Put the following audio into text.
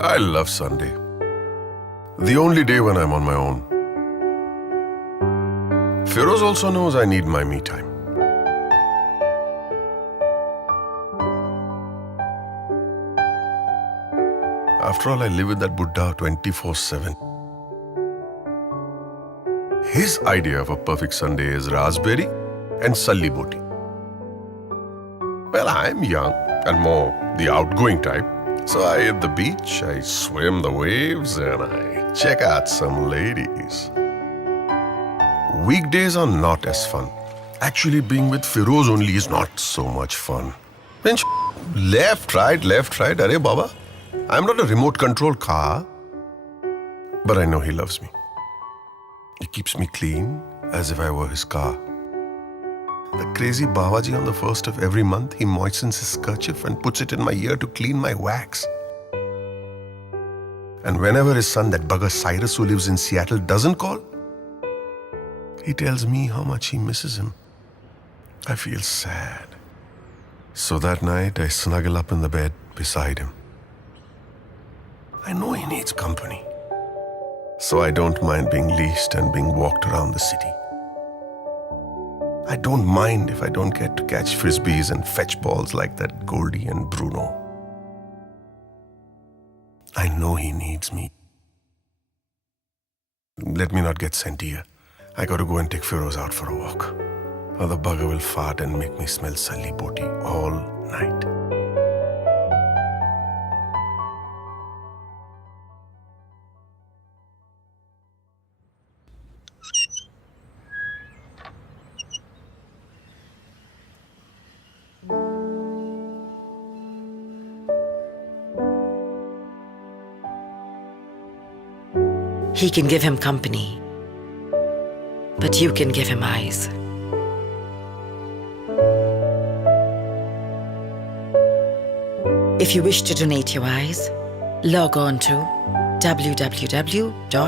I love Sunday. The only day when I'm on my own. Feroz also knows I need my me time. After all, I live with that Buddha 24/7. His idea of a perfect Sunday is raspberry and salli boti. Well, I'm young and more the outgoing type. So I hit the beach, I swim the waves, and I check out some ladies. Weekdays are not as fun. Actually, being with Feroz only is not so much fun. Then left, right, arey baba. I'm not a remote control car. But I know he loves me. He keeps me clean as if I were his car. The crazy Babaji on the first of every month, he moistens his kerchief and puts it in my ear to clean my wax. And whenever his son, that bugger Cyrus who lives in Seattle, doesn't call, he tells me how much he misses him. I feel sad. So that night, I snuggle up in the bed beside him. I know he needs company. So I don't mind being leashed and being walked around the city. I don't mind if I don't get to catch frisbees and fetch balls like that Goldie and Bruno. I know he needs me. Let me not get sent here. I got to go and take Feroz out for a walk. Or the bugger will fart and make me smell salli boti all night. He can give him company, but you can give him eyes. If you wish to donate your eyes, log on to www.ebai.org.